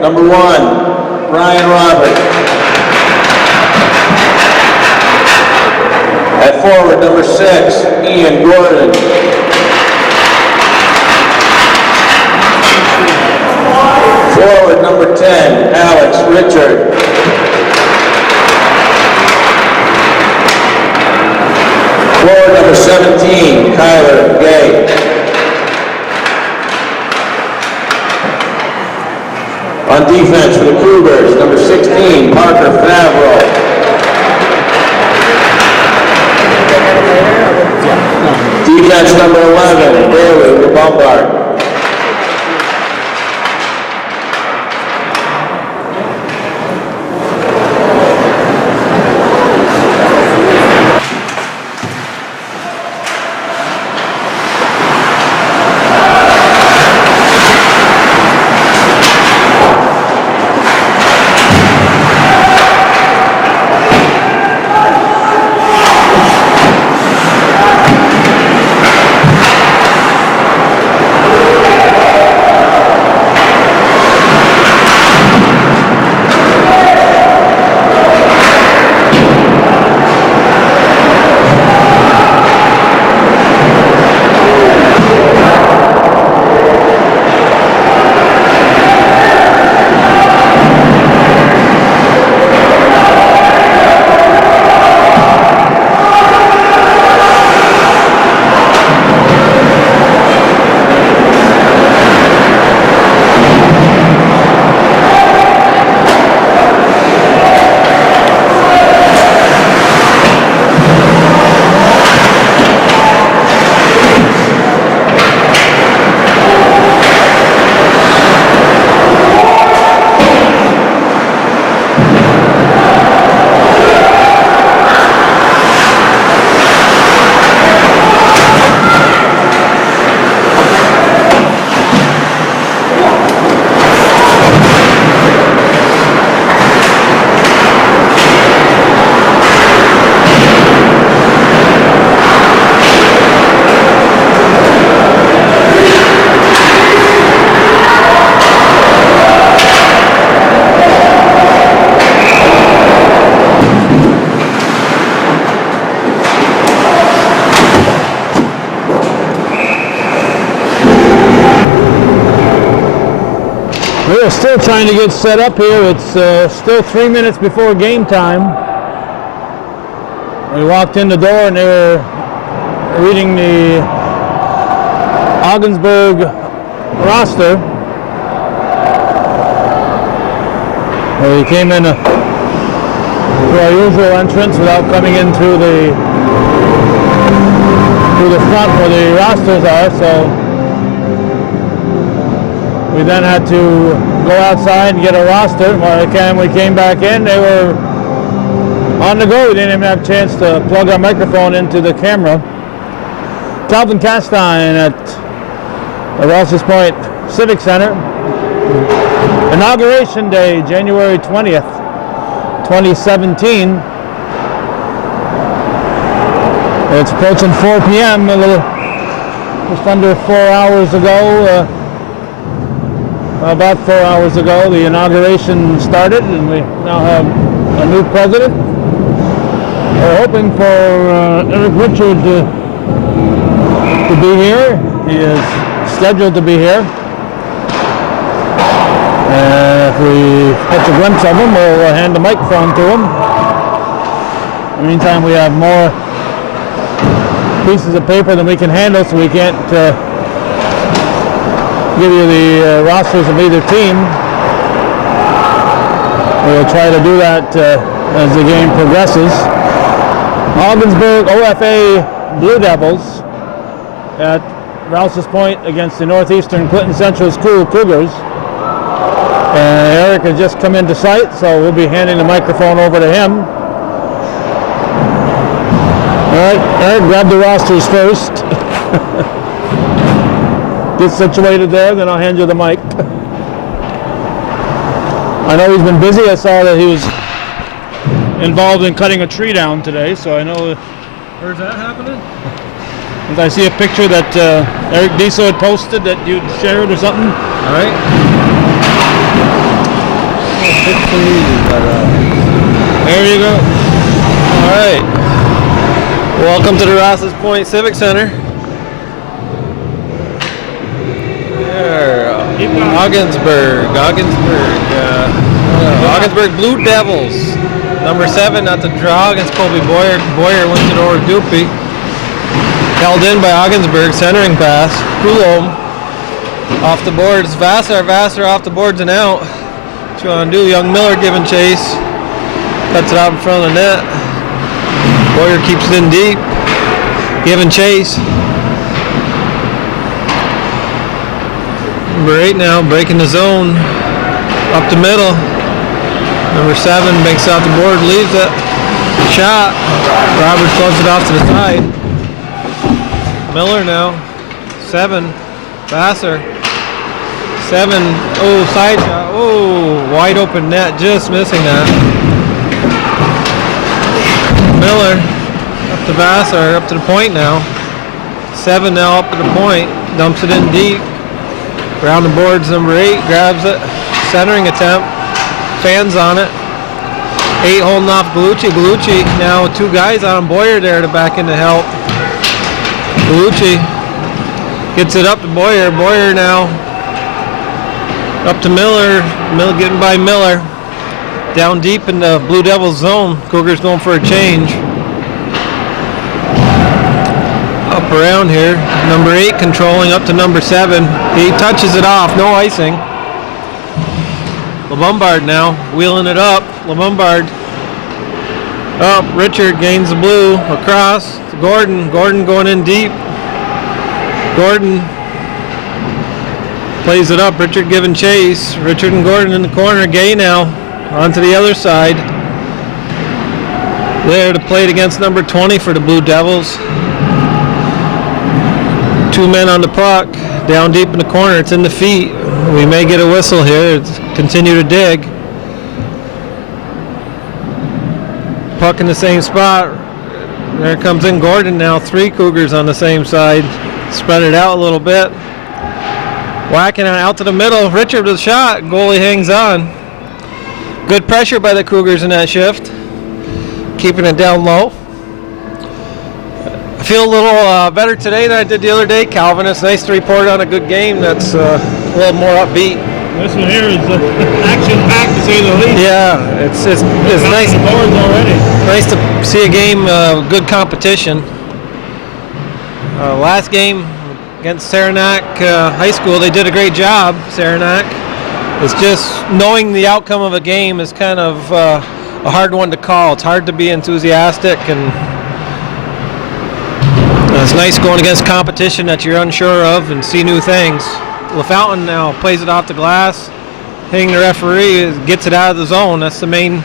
number 1, Brian Robert. At forward, number 6, Ian Gordon. Forward, number 10, Alex Richard. Forward, number 17, Kyler Gay. On defense for the Cougars, number 16, Parker Favreau. Defense number 11, Bailey Bombard. We're still trying to get set up here. It's still 3 minutes before game time. We walked in the door and they were reading the Ogdensburg roster. We came in through our usual entrance without coming in through the front where the rosters are, so we then had to go outside and get a roster. By the time we came back in, they were on the go. We didn't even have a chance to plug our microphone into the camera. Calvin Castine at the Rouses Point Civic Center. Inauguration Day, January 20th, 2017. It's approaching 4 p.m. Just under 4 hours ago. About 4 hours ago, the inauguration started, and we now have a new president. We're hoping for Eric Richard to be here. He is scheduled to be here. If we catch a glimpse of him, we'll hand the microphone to him. In the meantime, we have more pieces of paper than we can handle, so we can't give you the rosters of either team. We'll try to do that as the game progresses. Ogdensburg OFA Blue Devils at Rouses Point against the Northeastern Clinton Central School Cougars. And Eric has just come into sight, so we'll be handing the microphone over to him. All right, Eric, grab the rosters first. Get situated there, then I'll hand you the mic. I know he's been busy. I saw that he was involved in cutting a tree down today, so I know. Where's that happening? I see a picture that Eric Diso had posted that you'd shared or something. All right. please. There you go. All right. Welcome to the Rouses Point Civic Center. There, Ogdensburg. Ogdensburg Blue Devils. Number 7 at the draw against Colby Boyer. Boyer wins it over Doopy. Held in by Ogdensburg, centering pass. Coulomb off the boards. Vassar off the boards and out. What you want to do? Young Miller giving chase. Cuts it out in front of the net. Boyer keeps it in deep. Giving chase. Number 8 now breaking the zone. Up the middle. Number 7 makes out the board, leaves it. Shot. Roberts throws it off to the side. Miller now. 7. Vassar. 7. Oh, side shot. Oh, wide open net. Just missing that. Miller. Up to Vassar. Up to the point now. 7 now up to the point. Dumps it in deep. Around the boards, number 8 grabs it. Centering attempt. Fans on it. 8 holding off Galucci. Galucci now 2 guys on him. Boyer there to back in to help. Galucci gets it up to Boyer. Boyer now up to Miller. Miller getting by Miller. Down deep in the Blue Devils zone. Cougars going for a change. Up around here. Number 8 controlling up to number 7. He touches it off. No icing. LeBombard now wheeling it up. LeBombard up. Richard gains the blue across to Gordon. Gordon going in deep. Gordon plays it up. Richard giving chase. Richard and Gordon in the corner. Gay now onto the other side. There to play it against number 20 for the Blue Devils. 2 men on the puck. Down deep in the corner. It's in the feet. We may get a whistle here. It's continue to dig. Puck in the same spot. There comes in Gordon now. 3 Cougars on the same side. Spread it out a little bit. Whacking it out to the middle. Richard with a shot. Goalie hangs on. Good pressure by the Cougars in that shift. Keeping it down low. I feel a little better today than I did the other day, Calvin. It's nice to report on a good game that's a little more upbeat. This one here is action-packed to say the least. Yeah, it's nice. The boards already. Nice to see a game, good competition. Last game against Saranac High School, they did a great job, Saranac. It's just knowing the outcome of a game is kind of a hard one to call. It's hard to be enthusiastic, and it's nice going against competition that you're unsure of and see new things. LaFountain now plays it off the glass, hitting the referee, gets it out of the zone. That's the main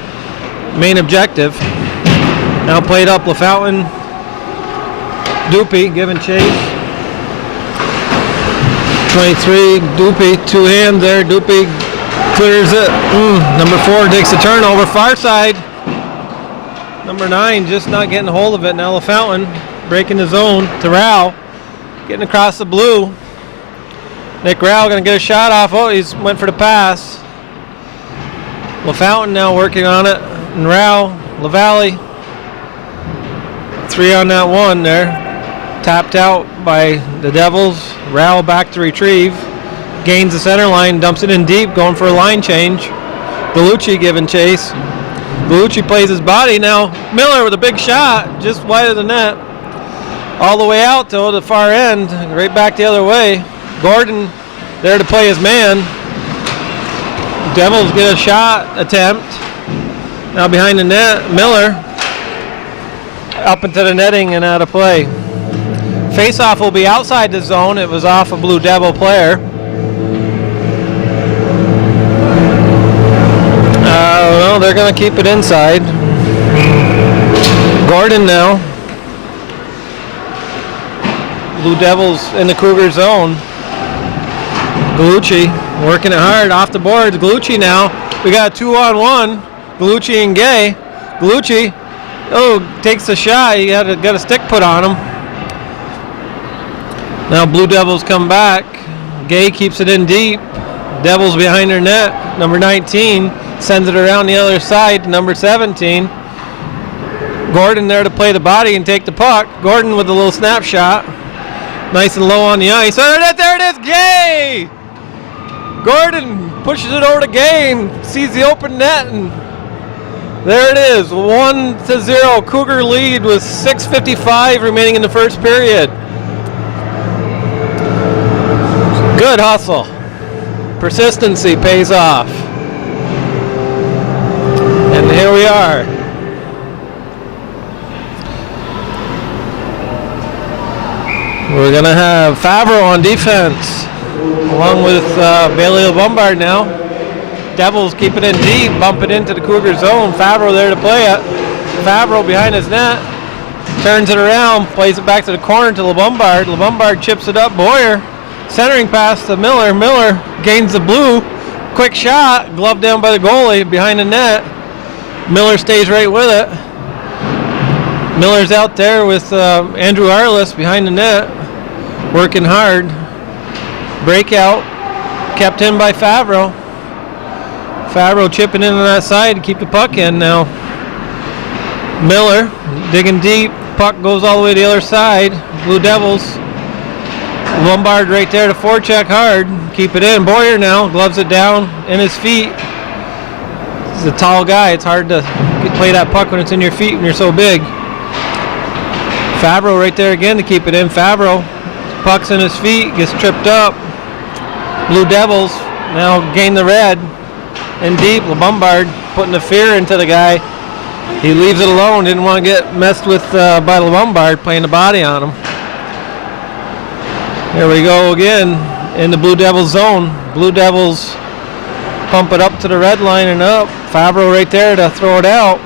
objective. Now played up LaFountain. Doopy giving chase. 23, Doopy, 2 hands there. Doopy clears it. Number 4 takes the turnover, far side. Number 9 just not getting a hold of it. Now LaFountain breaking the zone to Rao, getting across the blue. Nick Rao gonna get a shot off. Oh, he's went for the pass. LaFountain now working on it, and Rao, LaValle. 3 on that one there. Tapped out by the Devils. Rao back to retrieve. Gains the center line, dumps it in deep, going for a line change. Galucci giving chase. Galucci plays his body now. Miller with a big shot, just wide of the net. All the way out to the far end, right back the other way. Gordon there to play his man. Devils get a shot attempt. Now behind the net, Miller up into the netting and out of play. Face-off will be outside the zone. It was off a Blue Devil player. Well, they're going to keep it inside. Gordon now. Blue Devils in the Cougar zone. Galucci working it hard off the boards. Galucci now. We got a 2-on-1. Galucci and Gay. Galucci, takes the shot. He got a stick put on him. Now Blue Devils come back. Gay keeps it in deep. Devils behind their net. Number 19 sends it around the other side to number 17. Gordon there to play the body and take the puck. Gordon with a little snapshot. Nice and low on the ice. Oh, there it is. Gay! Gordon pushes it over to Gay and sees the open net, and there it is. 1-0 Cougar lead with 6:55 remaining in the first period. Good hustle. Persistency pays off. And here we are. We're going to have Favreau on defense, along with Bailey Lombard now. Devils keep it in deep, bump it into the Cougar zone. Favreau there to play it. Favreau behind his net, turns it around, plays it back to the corner to Lombard. Lombard chips it up. Boyer, centering pass to Miller. Miller gains the blue. Quick shot, gloved down by the goalie behind the net. Miller stays right with it. Miller's out there with Andrew Arliss behind the net, working hard. Breakout, kept in by Favreau. Favreau chipping in on that side to keep the puck in now. Miller digging deep, puck goes all the way to the other side. Blue Devils. Lombard right there to forecheck hard, keep it in. Boyer now gloves it down in his feet. He's a tall guy, it's hard to play that puck when it's in your feet when you're so big. Favreau right there again to keep it in. Favreau, puck's in his feet, gets tripped up. Blue Devils now gain the red and deep. Lombard putting the fear into the guy. He leaves it alone, didn't want to get messed with by Lombard playing the body on him. Here we go again in the Blue Devils zone. Blue Devils pump it up to the red line and up. Favreau right there to throw it out.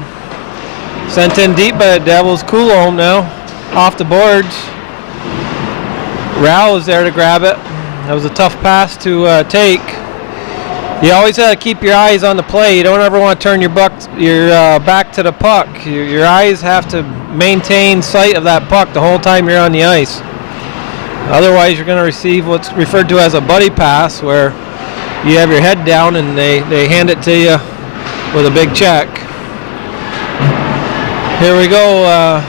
Sent in deep by the Devils. Coulomb now off the boards. Rouses there to grab it. That was a tough pass to take. You always got to keep your eyes on the play. You don't ever want to turn your back to the puck. Your eyes have to maintain sight of that puck the whole time you're on the ice. Otherwise, you're going to receive what's referred to as a buddy pass, where you have your head down and they hand it to you with a big check. Here we go.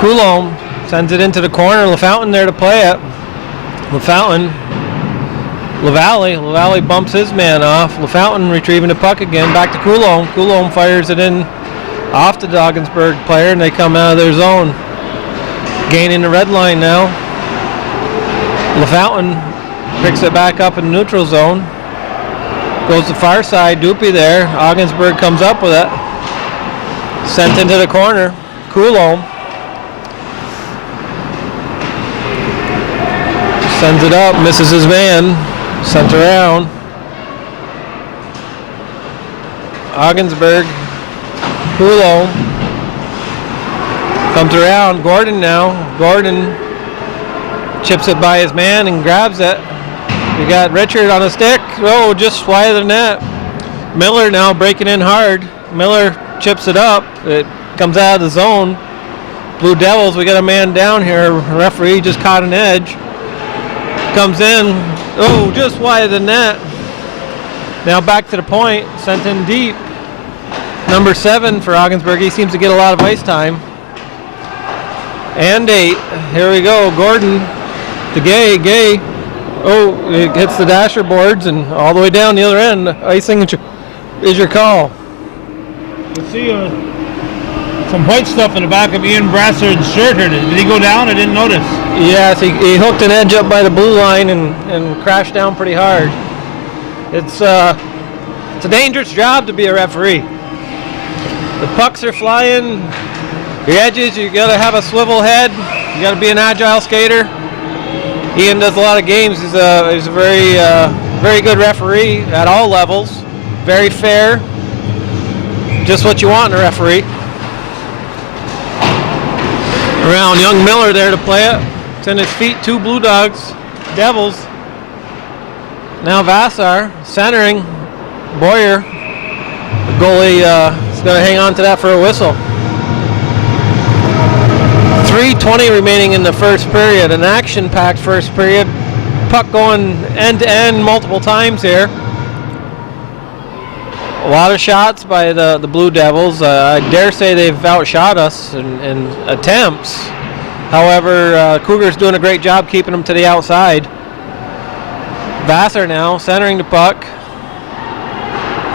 Coulomb sends it into the corner. LaFountain there to play it. LaValle bumps his man off. LaFountain retrieving the puck again. Back to Coulomb. Coulomb fires it in off the Ogdensburg player, and they come out of their zone. Gaining the red line now. LaFountain picks it back up in the neutral zone. Goes to far side. Doopy there. Ogdensburg comes up with it. Sent into the corner. Coulomb sends it up. Misses his man. Sent around. Ogdensburg. Coulomb comes around. Gordon now. Gordon chips it by his man and grabs it. You got Richard on a stick. Oh, just wide of the net. Miller now breaking in hard. Miller chips it up. It comes out of the zone. Blue Devils, we got a man down here. Referee just caught an edge. Comes in. Oh, just wide of the net. Now back to the point. Sent in deep. Number 7 for Ogdensburg. He seems to get a lot of ice time. And 8. Here we go. Gordon to Gay. Gay. Oh, it hits the dasher boards and all the way down the other end. Icing is your call. I see some white stuff in the back of Ian Brassard's shirt here. Did he go down? I didn't notice. Yes, he hooked an edge up by the blue line and crashed down pretty hard. It's a dangerous job to be a referee. The pucks are flying. Your edges, you got to have a swivel head. You got to be an agile skater. Ian does a lot of games. He's a very good referee at all levels. Very fair. Just what you want in a referee. Around young Miller there to play it. It's in his feet. 2 Blue Dogs. Devils. Now Vassar centering. Boyer. The goalie is going to hang on to that for a whistle. 3:20 remaining in the first period. An action-packed first period. puck going end to end multiple times here. A lot of shots by the Blue Devils. I dare say they've outshot us in attempts. However, Cougars doing a great job keeping them to the outside. Vassar now centering the puck.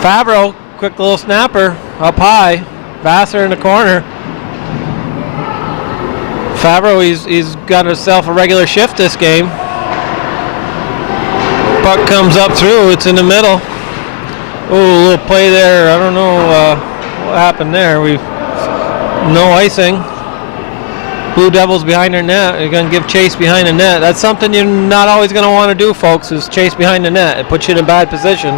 Favreau, quick little snapper up high. Vassar in the corner. Favreau, he's got himself a regular shift this game. Puck comes up through, it's in the middle. Ooh, a little play there. I don't know what happened there. No icing. Blue Devils behind their net. They're going to give chase behind the net. That's something you're not always going to want to do, folks, is chase behind the net. It puts you in a bad position.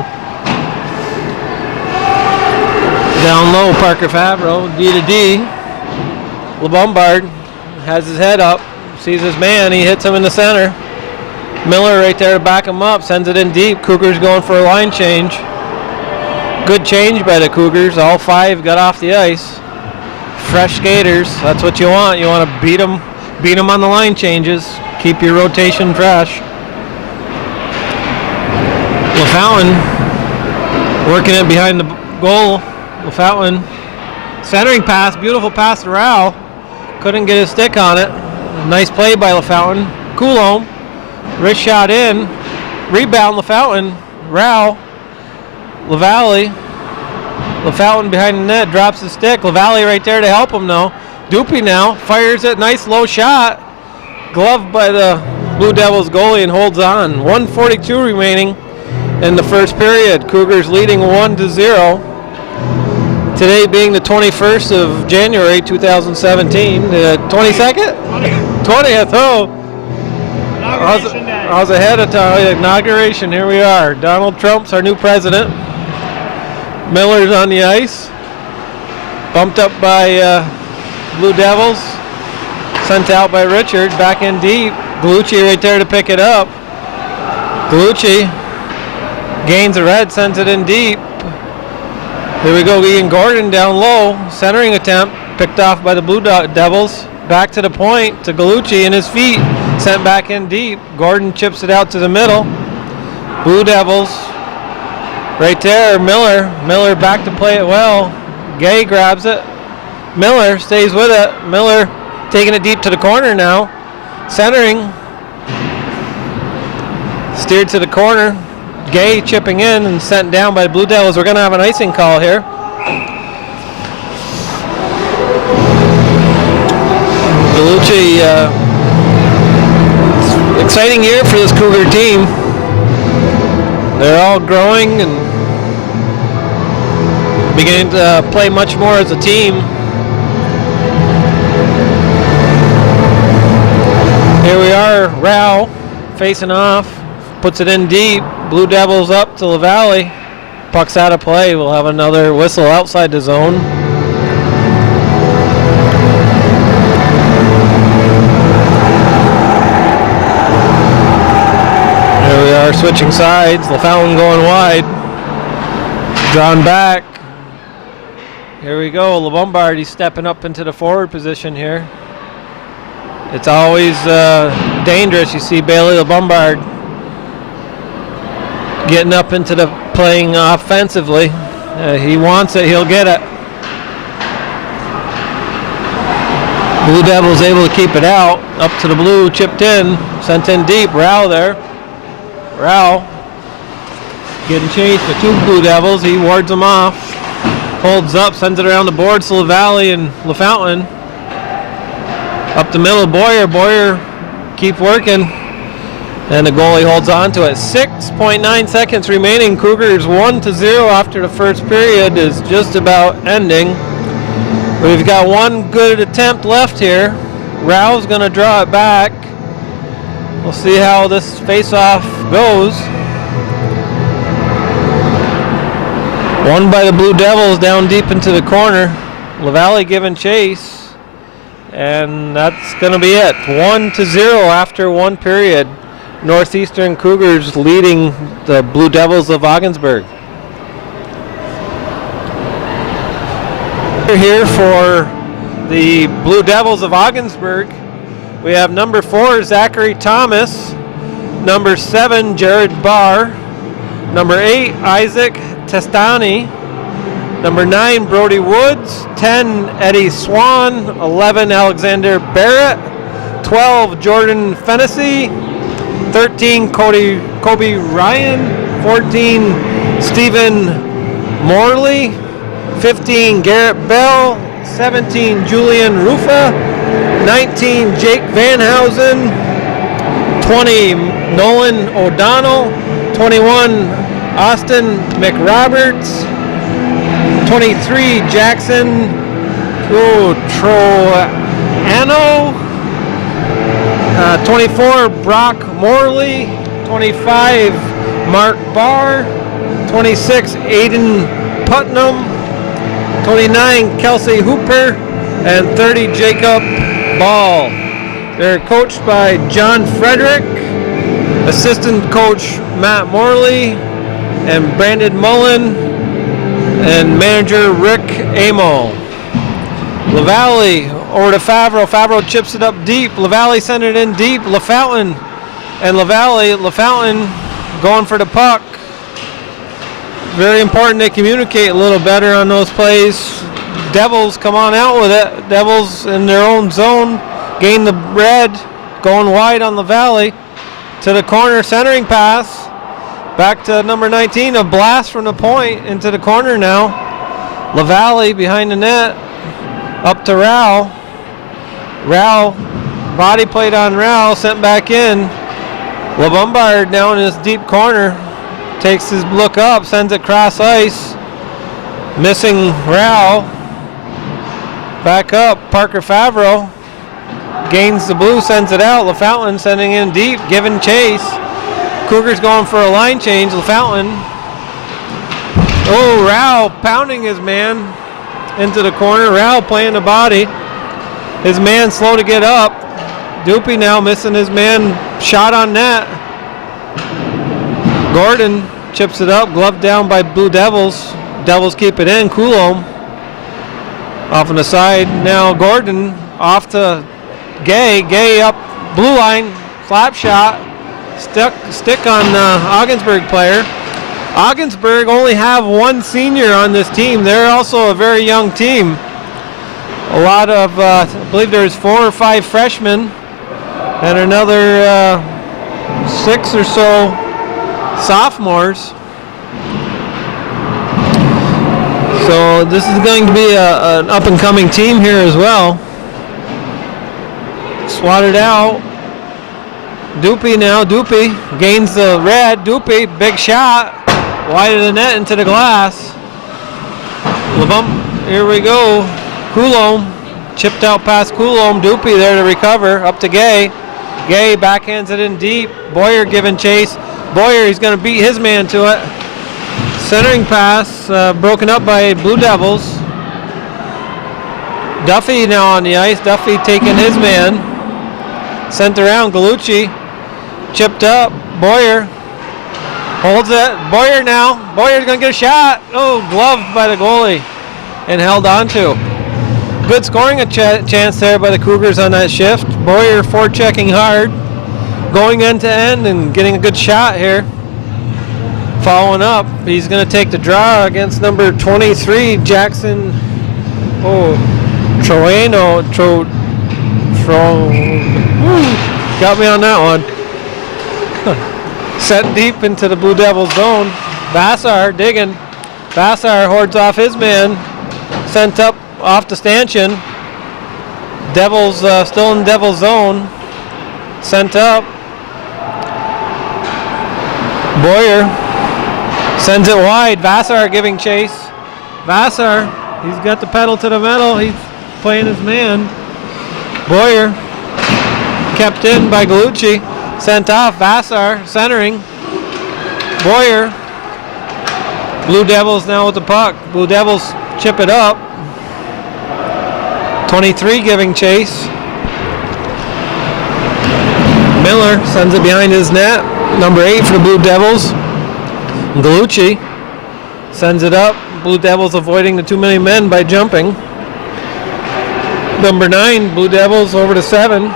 Down low, Parker Favreau, D to D. LeBombard has his head up, sees his man, he hits him in the center. Miller right there to back him up, sends it in deep. Cougars going for a line change. Good change by the Cougars. All 5 got off the ice. Fresh skaters, that's what you want. You want to beat them on the line changes. Keep your rotation fresh. LaFountain working it behind the goal. LaFountain centering pass, beautiful pass to Rao. Couldn't get his stick on it. Nice play by LaFountain. Coulomb, wrist shot in. Rebound LaFountain. Rao. LaValle. LaFountain behind the net, drops his stick. LaValle right there to help him though. Doopy now fires it, nice low shot. Gloved by the Blue Devils goalie and holds on. 1:42 remaining in the first period. Cougars leading 1-0. Today being the 21st of January 2017. The 22nd? 20th, oh. I was ahead of time. Inauguration, here we are. Donald Trump's our new president. Miller's on the ice. Bumped up by Blue Devils. Sent out by Richard. Back in deep. Galucci right there to pick it up. Galucci gains a red, sends it in deep. Here we go, Ian Gordon down low. Centering attempt. Picked off by the Blue Devils. Back to the point to Galucci and his feet. Sent back in deep. Gordon chips it out to the middle. Blue Devils. Right there, Miller. Miller back to play it well. Gay grabs it. Miller stays with it. Miller taking it deep to the corner now. Centering. Steered to the corner. Gay chipping in and sent down by the Blue Devils. We're going to have an icing call here. Galucci, exciting year for this Cougar team. They're all growing and beginning to play much more as a team. Here we are, Rao facing off, puts it in deep. Blue Devils up to LaValle. Puck's out of play. We'll have another whistle outside the zone. Here we are switching sides. LaFountain going wide. Drawn back. Here we go. LeBombard, he's stepping up into the forward position here. It's always dangerous. You see Bailey LeBombard getting up into the playing offensively. He wants it, he'll get it. Blue Devils able to keep it out. Up to the blue, chipped in, sent in deep. Rao there. Rao getting chased by 2 Blue Devils. He wards them off. Holds up, sends it around the boards to LaValle and LaFountain. Up the middle, Boyer. Boyer keep working. And the goalie holds on to it. 6.9 seconds remaining. Cougars 1-0 after the first period is just about ending. We've got one good attempt left here. Rao's going to draw it back. We'll see how this face-off goes. Won by the Blue Devils down deep into the corner. LaValle giving chase. And that's going to be it. 1-0 after one period. Northeastern Cougars leading the Blue Devils of Ogdensburg. We're here for the Blue Devils of Ogdensburg. We have number 4, Zachary Thomas. Number 7, Jared Barr. Number 8, Isaac Testani. Number 9, Brody Woods. 10, Eddie Swan. 11, Alexander Barrett. 12, Jordan Fennessy. 13, Kobe Ryan. 14, Stephen Morley. 15, Garrett Bell. 17, Julian Rufa. 19, Jake Vanhausen. 20, Nolan O'Donnell. 21, Austin McRoberts. 23, Jackson Troano. 24, Brock Morley. 25, Mark Barr. 26, Aiden Putnam. 29, Kelsey Hooper. And 30, Jacob Ball. They're coached by John Frederick, assistant coach Matt Morley, and Brandon Mullen, and manager Rick Amo. LaValle over to Favreau. Favreau chips it up deep. LaValle sent it in deep. LaFountain and LaValle. LaFountain going for the puck. Very important they communicate a little better on those plays. Devils come on out with it. Devils in their own zone gain the red, going wide on LaValle to the corner, centering pass. Back to number 19, a blast from the point into the corner now. LaValle behind the net, up to Rao. Rao, body plate on Rao, sent back in. LeBombard now in his deep corner, takes his look up, sends it cross ice. Missing Rao. Back up, Parker Favreau. Gains the blue, sends it out. LaFountain sending in deep, giving chase. Cougars going for a line change. LaFountain. Oh, Rao pounding his man into the corner. Rao playing the body. His man slow to get up. Doopy now missing his man. Shot on net. Gordon chips it up. Glove down by Blue Devils. Devils keep it in. Coulomb off on the side. Now Gordon off to Gay. Gay up blue line. Slap shot. Stick on Ogdensburg player. Ogdensburg only have one senior on this team. They're also a very young team. A lot of, I believe there's 4 or 5 freshmen and another 6 or so sophomores. So this is going to be an up-and-coming team here as well. Swatted out. Doopy now. Doopy gains the red. Doopy, big shot. Wide of the net into the glass. Here we go. Coulomb. Chipped out past Coulomb. Doopy there to recover. Up to Gay. Gay backhands it in deep. Boyer giving chase. Boyer, he's going to beat his man to it. Centering pass, broken up by Blue Devils. Duffy now on the ice. Duffy taking his man. Sent around. Galucci. Chipped up. Boyer. Holds it. Boyer now. Boyer's going to get a shot. Oh, gloved by the goalie. And held on to. Good scoring chance there by the Cougars on that shift. Boyer forechecking hard. Going end to end and getting a good shot here. Following up, he's going to take the draw against number 23, Jackson. Oh, Troano. Got me on that one. Set deep into the Blue Devils zone. Vassar digging. Vassar hoards off his man. Sent up off the stanchion. Devils still in Devils zone. Sent up. Boyer sends it wide. Vassar giving chase. Vassar, he's got the pedal to the metal. He's playing his man. Boyer kept in by Galucci. Sent off. Vassar centering. Boyer. Blue Devils now with the puck. Blue Devils chip it up. 23 giving chase. Miller sends it behind his net. Number 8 for the Blue Devils. Galucci sends it up. Blue Devils avoiding the too many men by jumping. Number 9, Blue Devils over to 7.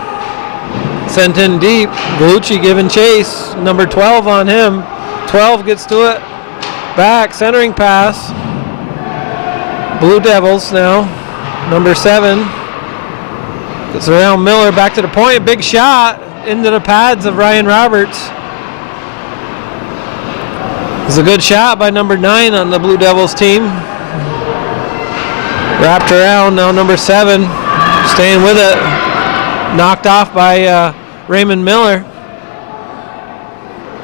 Sent in deep. Galucci giving chase. Number 12 on him. 12 gets to it. Back, centering pass. Blue Devils now. Number 7. Gets around Miller. Back to the point. Big shot into the pads of Ryan Roberts. It's a good shot by number 9 on the Blue Devils team. Wrapped around. Now number 7. Staying with it. Knocked off by Raymond Miller.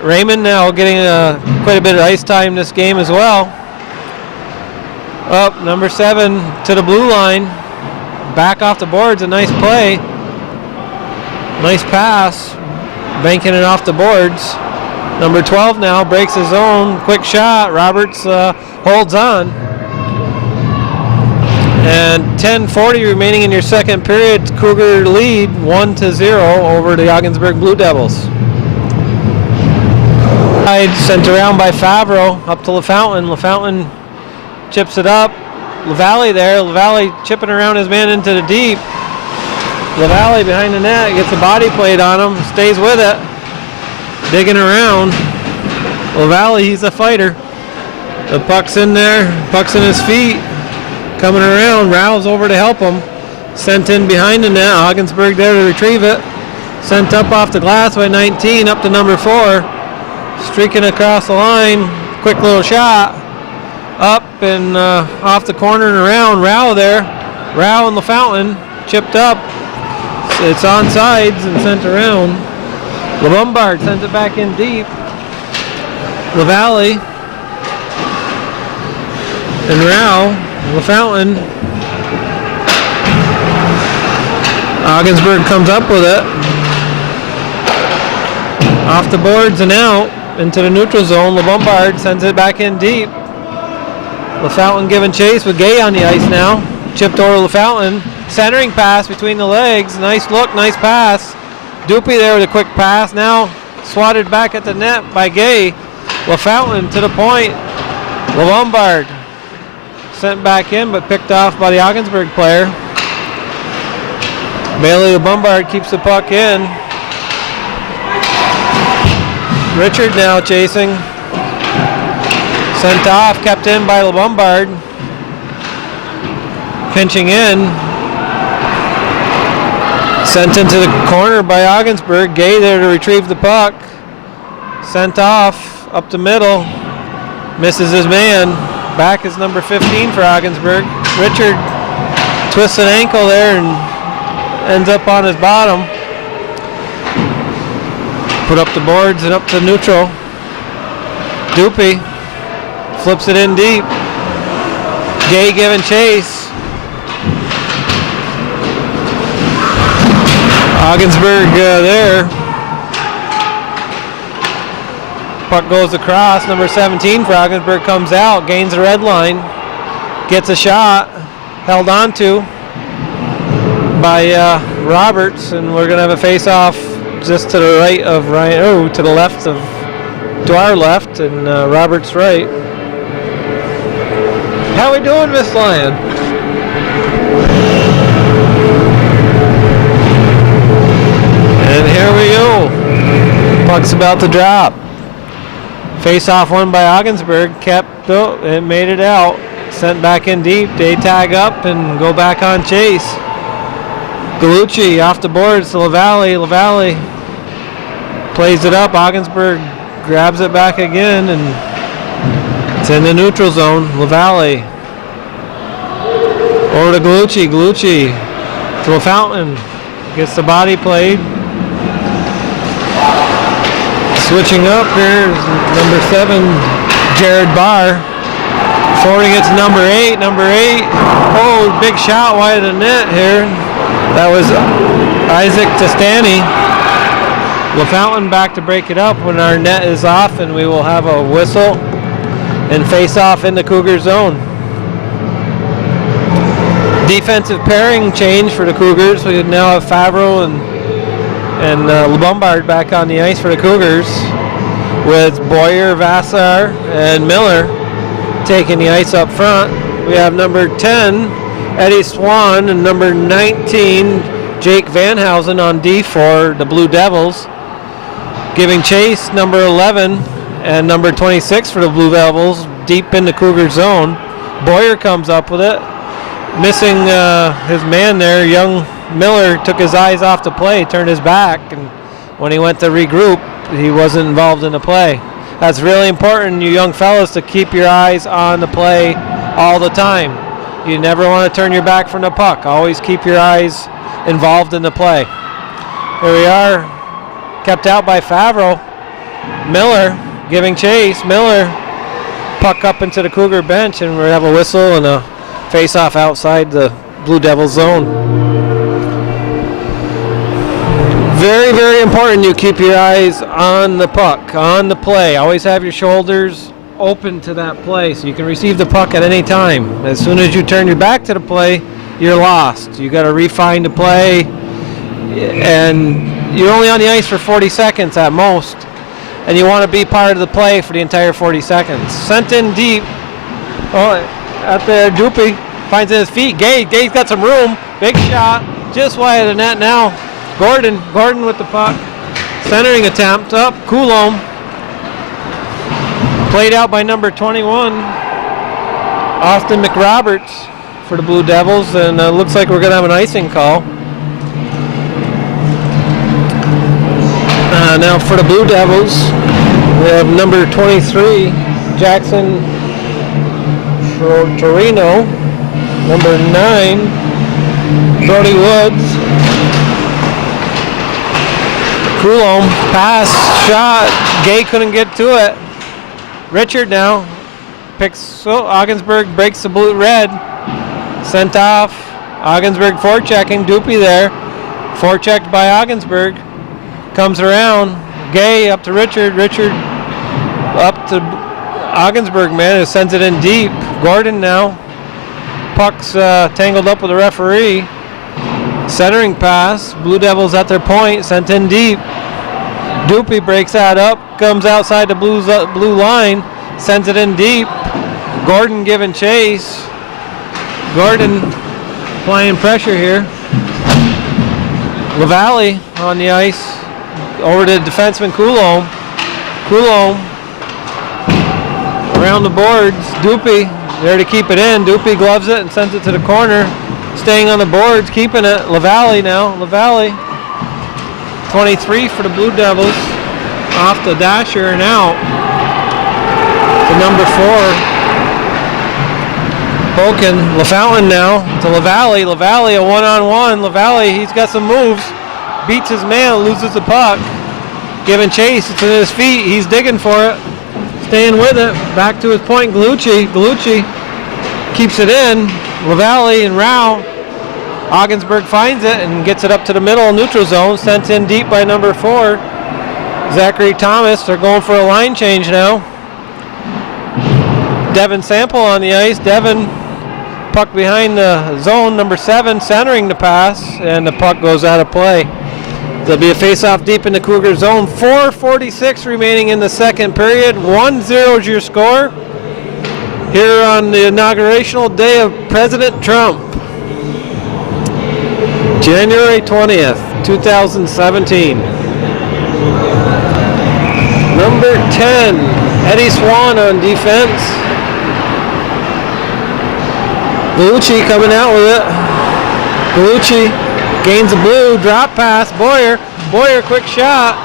Raymond now getting quite a bit of ice time this game as well. Up, number 7 to the blue line. Back off the boards, a nice play. Nice pass. Banking it off the boards. Number 12 now breaks his own. Quick shot. Roberts holds on. And 10:40 remaining in your second period. Cougar lead 1-0 over the Ogdensburg Blue Devils. Sent around by Favreau up to LaFountain. LaFountain chips it up. LaValle there. LaValle chipping around his man into the deep. LaValle behind the net gets a body plate on him. Stays with it. Digging around. LaValle, he's a fighter. The puck's in there. Puck's in his feet. Coming around. Rouse over to help him. Sent in behind the net. Ogdensburg there to retrieve it. Sent up off the glass by 19 up to number 4. Streaking across the line. Quick little shot. Up and off the corner and around. Rao there. Rao and LaFountain chipped up. It's on sides and sent around. LeBombard sends it back in deep. LaValle and Rao. LaFountain. Ogdensburg comes up with it. Off the boards and out into the neutral zone. LeBombard sends it back in deep. LaFountain giving chase with Gay on the ice now. Chipped over LaFountain. Centering pass between the legs. Nice look, nice pass. Dupuy there with a quick pass. Now swatted back at the net by Gay. LaFountain to the point. LeBombard sent back in but picked off by the Ogdensburg player. Bailey LeBombard keeps the puck in. Richard now chasing. Sent off, kept in by LeBombard. Pinching in. Sent into the corner by Ogdensburg. Gay there to retrieve the puck. Sent off, up the middle. Misses his man. Back is number 15 for Ogdensburg. Richard twists an ankle there and ends up on his bottom. Put up the boards and up to neutral. Dupuy flips it in deep. Gay giving chase. Ogdensburg there. Puck goes across. Number 17 for Ogdensburg comes out. Gains the red line. Gets a shot. Held on to by Roberts. And we're going to have a face-off just to the right of Ryan. Oh, to the left of, to our left and Roberts' right. How we doing, Miss Lyon? And here we go. Puck's about to drop. Face-off won by Ogdensburg. Kept, oh, it made it out. Sent back in deep. They tag up and go back on chase. Galucci off the boards to LaValle. LaValle plays it up. Ogdensburg grabs it back again and it's in the neutral zone. LaValle over to Galucci. Galucci to LaFountain. Gets the body played. Switching up here is number 7, Jared Barr. Forwarding it to number 8. Number 8. Oh, big shot wide of the net here. That was Isaac Testani. LaFountain back to break it up when our net is off, and we will have a whistle and face off in the Cougar zone. Defensive pairing change for the Cougars. We now have Favreau and LeBombard back on the ice for the Cougars, with Boyer, Vassar, and Miller taking the ice up front. We have number 10, Eddie Swan, and number 19, Jake Vanhausen on D for the Blue Devils. Giving chase, number 11 and number 26 for the Blue Devils, deep in the Cougar zone. Boyer comes up with it. Missing his man there, young Miller took his eyes off the play, turned his back, and when he went to regroup, he wasn't involved in the play. That's really important, you young fellas, to keep your eyes on the play all the time. You never want to turn your back from the puck. Always keep your eyes involved in the play. Here we are, kept out by Favreau. Miller giving chase. Miller, puck up into the Cougar bench, and we have a whistle and a face-off outside the Blue Devils zone. Very, very important you keep your eyes on the puck, on the play. Always have your shoulders open to that play so you can receive the puck at any time. As soon as you turn your back to the play, you're lost. You got to refine the play, and you're only on the ice for 40 seconds at most, and you want to be part of the play for the entire 40 seconds. Sent in deep. Oh, out there, Dupe finds his feet. Gay's got some room. Big shot, just wide of the net now. Gordon with the puck. Centering attempt up. Coulomb. Played out by number 21, Austin McRoberts for the Blue Devils, and looks like we're going to have an icing call. Now for the Blue Devils, we have number 23, Jackson Torino, number 9, Brody Woods. Coulomb, pass, shot, Gay couldn't get to it. Richard now picks, Ogdensburg breaks the blue red. Sent off, Ogdensburg forechecking, Dupe there. Forechecked by Ogdensburg. Comes around, Gay up to Richard up to Ogdensburg, man, who sends it in deep. Gordon now, puck's tangled up with the referee. Centering pass, Blue Devils at their point, sent in deep. Dupe breaks that up, comes outside the blue line, sends it in deep. Gordon giving chase. Gordon applying pressure here. LaValle on the ice, over to defenseman Coulomb. Coulomb around the boards. Dupe there to keep it in. Dupe gloves it and sends it to the corner. Staying on the boards, keeping it. LaValle now. LaValle, 23 for the Blue Devils. Off the dasher and out to number 4. Hoken. LaFountain now to LaValle. LaValle a one-on-one. LaValle, he's got some moves. Beats his man, loses the puck. Giving chase, it's in his feet. He's digging for it. Staying with it. Back to his point, Galucci. Galucci keeps it in. LaValle and Rao. Ogdensburg finds it and gets it up to the middle neutral zone. Sent in deep by number 4. Zachary Thomas. They're going for a line change now. Devin Sample on the ice. Devin, puck behind the zone. Number 7 centering the pass, and the puck goes out of play. There'll be a face-off deep in the Cougar zone. 4:46 remaining in the second period. 1-0 is your score here on the inaugurational day of President Trump. January 20th, 2017. Number 10, Eddie Swan on defense. Galucci coming out with it. Galucci gains the blue, drop pass, Boyer. Boyer, quick shot.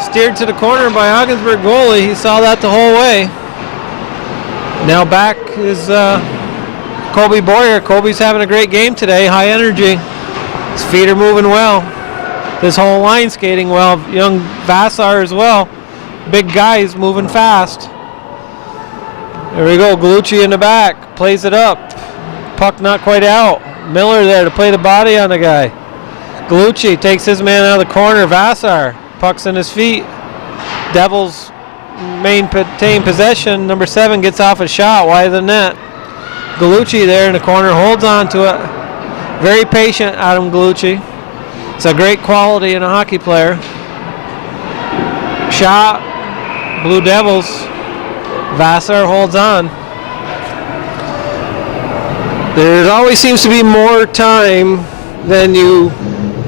Steered to the corner by Ogdensburg goalie. He saw that the whole way. Now back is Colby Boyer. Colby's having a great game today, high energy. His feet are moving well. This whole line skating well. Young Vassar as well. Big guys moving fast. There we go, Galucci in the back. Plays it up. Puck not quite out. Miller there to play the body on the guy. Galucci takes his man out of the corner. Vassar. Puck's in his feet. Devils maintain possession. Number 7 gets off a shot wide of the net. Galucci there in the corner holds on to it. Very patient, Adam Galucci. It's a great quality in a hockey player. Shot. Blue Devils. Vassar holds on. There always seems to be more time than you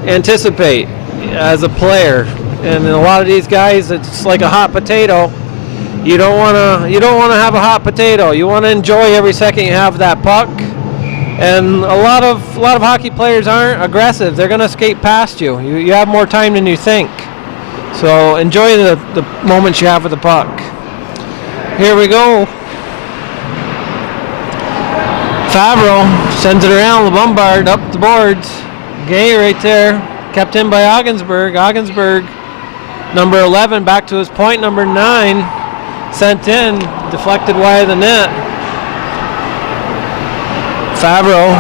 anticipate as a player. And a lot of these guys, it's like a hot potato. You don't want to have a hot potato. You want to enjoy every second you have that puck. And a lot of hockey players aren't aggressive. They're going to skate past you. You have more time than you think. So enjoy the moments you have with the puck. Here we go. Favreau sends it around. Lombard up the boards. Gay right there. Kept in by Ogdensburg. Ogdensburg, number 11, back to his point, number 9. Sent in. Deflected wide of the net. Favreau.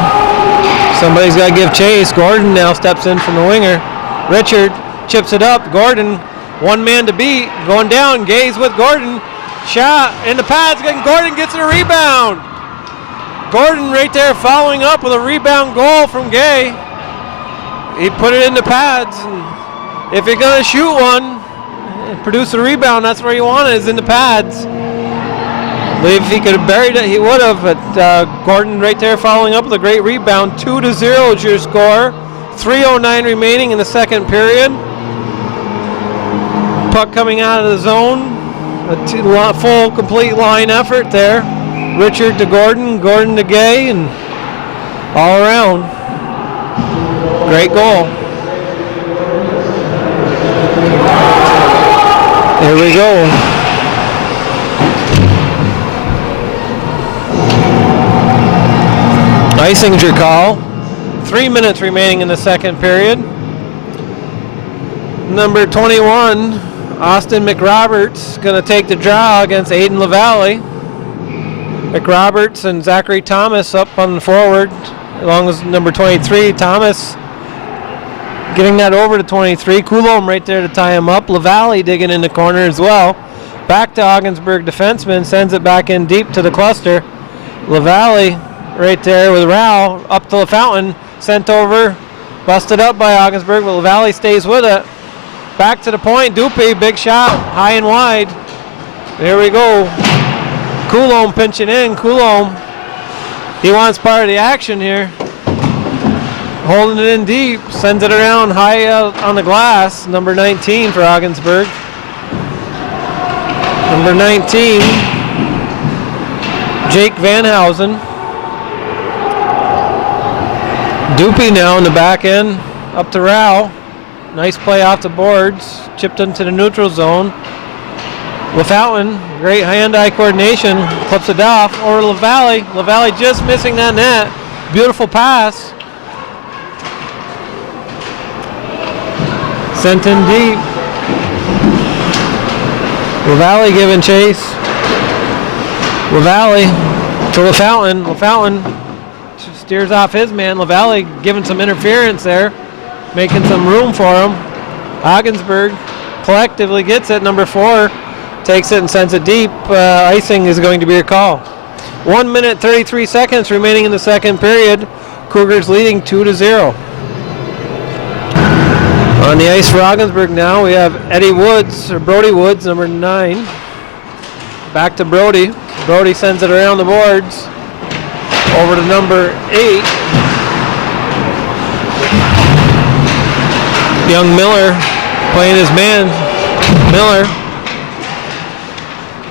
Somebody's got to give chase. Gordon now steps in from the winger. Richard chips it up. Gordon, one man to beat. Going down. Gay's with Gordon. Shot in the pads. Gordon gets a rebound. Gordon right there following up with a rebound goal from Gay. He put it in the pads. And if you're going to shoot one, produce a rebound, that's where you want it, is in the pads. I believe if he could have buried it, he would have. But Gordon right there following up with a great rebound. 2-0 is your score. 3:09 remaining in the second period. Puck coming out of the zone. A full, complete line effort there. Richard to Gordon, Gordon to Gay, and all around. Great goal. Here we go. Icing's your call. 3 minutes remaining in the second period. Number 21, Austin McRoberts, going to take the draw against Aiden LaValle. McRoberts and Zachary Thomas up on the forward, along with number 23, Thomas getting that over to 23. Coulomb right there to tie him up. LaValle digging in the corner as well. Back to Ogdensburg defenseman, sends it back in deep to the cluster. LaValle right there with Rao up to the fountain, sent over, busted up by Ogdensburg, but LaValle stays with it. Back to the point, Dupe, big shot, high and wide. There we go. Coulomb pinching in. Coulomb, he wants part of the action here. Holding it in deep, sends it around high out on the glass. Number 19 for Ogdensburg. Number 19, Jake Vanhausen. Dupe now in the back end, up to Rao. Nice play off the boards, chipped into the neutral zone. LaFountain, great hand-eye coordination, clips it off over LaValle. LaValle just missing that net. Beautiful pass. Sent in deep. LaValle giving chase. LaValle to LaFountain. LaFountain steers off his man. LaValle giving some interference there, making some room for him. Ogdensburg collectively gets it. Number 4 takes it and sends it deep. Icing is going to be your call. 1 minute 33 seconds remaining in the second period. Cougars leading 2-0. On the ice for Ogdensburg now, we have Eddie Woods, or Brody Woods, number 9. Back to Brody. Brody sends it around the boards. Over to number 8. Young Miller playing his man. Miller.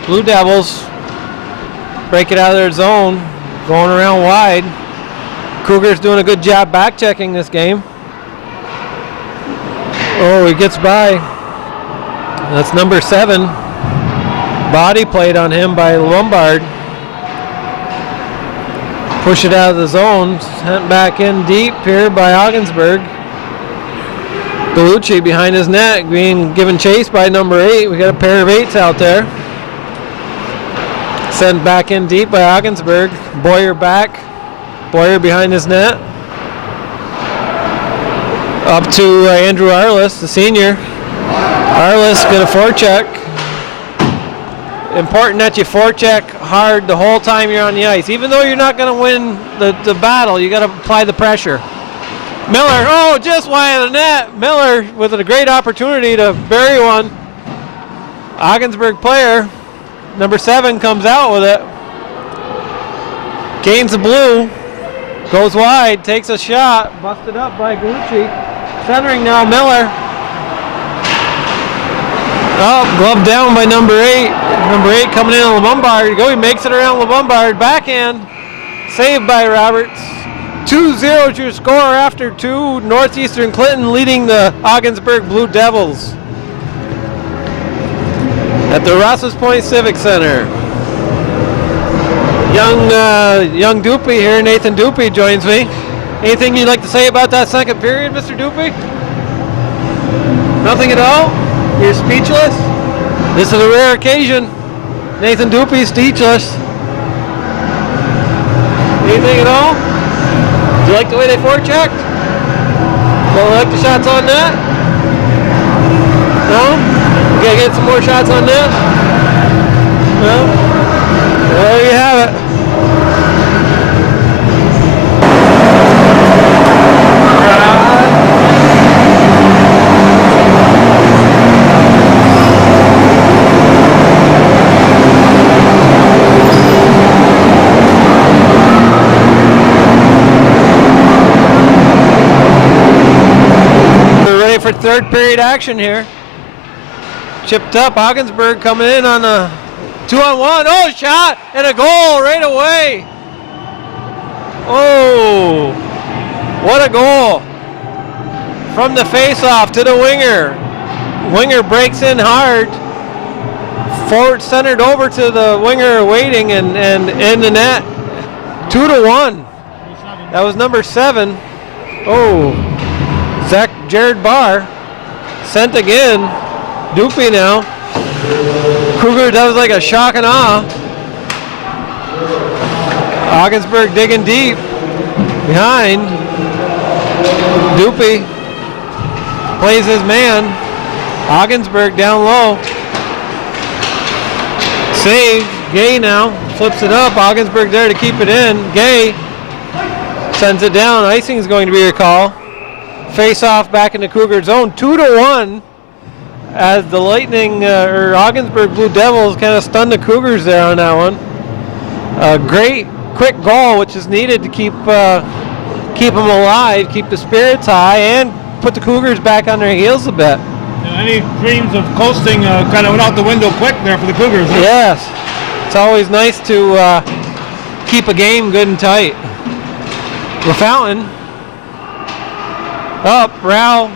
Blue Devils break it out of their zone, going around wide. Cougars doing a good job back checking this game. Oh, he gets by. That's number 7. Body played on him by Lombard. Push it out of the zone. Sent back in deep here by Ogdensburg. Bellucci behind his net, being given chase by number 8. We got a pair of 8s out there. Sent back in deep by Ogdensburg. Boyer back. Boyer behind his net. Up to Andrew Arliss, the senior. Arliss get a forecheck. Important that you forecheck hard the whole time you're on the ice. Even though you're not going to win the battle, you got to apply the pressure. Miller, oh, just wide of the net. Miller with a great opportunity to bury one. Ogdensburg player, number 7, comes out with it. Gains the blue. Goes wide, takes a shot, busted up by Galucci. Centering now, Miller. Oh, glove down by number 8. Number 8 coming in on LeBombard. He makes it around LeBombard. Backhand. Saved by Roberts. 2-0 to score after 2. Northeastern Clinton leading the Ogdensburg Blue Devils at the Rouses Point Civic Center. Young Dupuy here, Nathan Dupuy joins me. Anything you'd like to say about that second period, Mr. Dupuy? Nothing at all? You're speechless? This is a rare occasion. Nathan Dupuy speechless. Anything at all? Do you like the way they forechecked? Don't like the shots on net? No? You gotta get some more shots on net? No? There you have it. For third period action here. Chipped up, Ogdensburg coming in on a 2-on-1. Oh, shot and a goal right away. Oh, what a goal. From the face-off to the winger. Winger breaks in hard. Forward centered over to the winger waiting and in the net. 2-1. That was number 7. Oh. Jared Barr sent again. Dupuy now. Cougar, that was like a shock and awe. Ogdensburg digging deep. Behind. Dupuy plays his man. Ogdensburg down low. Save. Gay now. Flips it up. Ogdensburg there to keep it in. Gay sends it down. Icing is going to be a call. Face off back in the Cougar zone, 2-1, as the Lightning or Ogdensburg Blue Devils kind of stunned the Cougars there on that one. A great quick goal, which is needed to keep them alive, keep the spirits high, and put the Cougars back on their heels a bit. Any dreams of coasting kind of went out the window quick there for the Cougars. Huh? Yes, it's always nice to keep a game good and tight. LaFountain. Up, Rao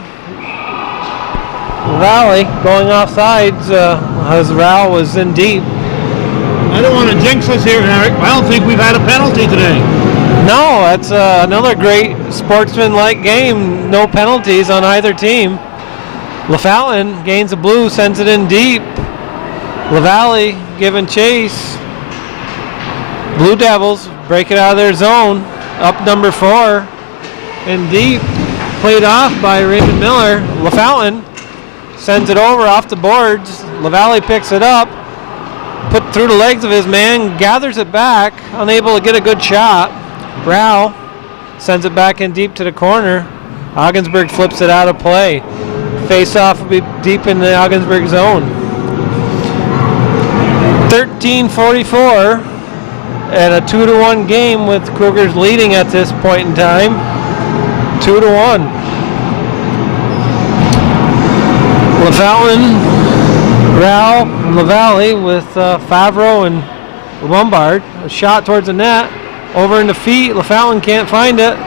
Valley going off sides as Rao was in deep. I don't want to jinx us here, Eric. I don't think we've had a penalty today. No, that's another great sportsman-like game. No penalties on either team. LaFountain gains a blue, sends it in deep. LaValley giving chase. Blue Devils break it out of their zone. Up number 4 in deep. Played off by Raymond Miller. LaFountain sends it over off the boards. LaValley picks it up, put through the legs of his man, gathers it back, unable to get a good shot. Rao sends it back in deep to the corner. Ogdensburg flips it out of play. Face-off will be deep in the Ogdensburg zone. 13:44 and a 2-1 game with Cougars leading at this point in time. 2-1. LaFountain, Rao, and LaValley with Favreau and Lombard. A shot towards the net. Over in the feet. LaFountain can't find it.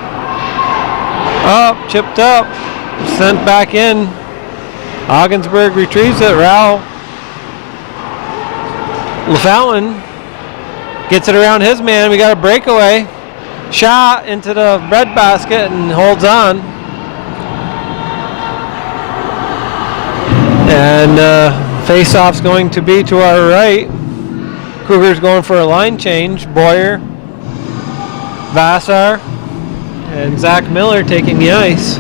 Up, chipped up. Sent back in. Ogdensburg retrieves it. Rao. LaFountain gets it around his man. We got a breakaway. Shot into the breadbasket and holds on. And face-off's going to be to our right. Cougars going for a line change. Boyer, Vassar, and Zach Miller taking the ice,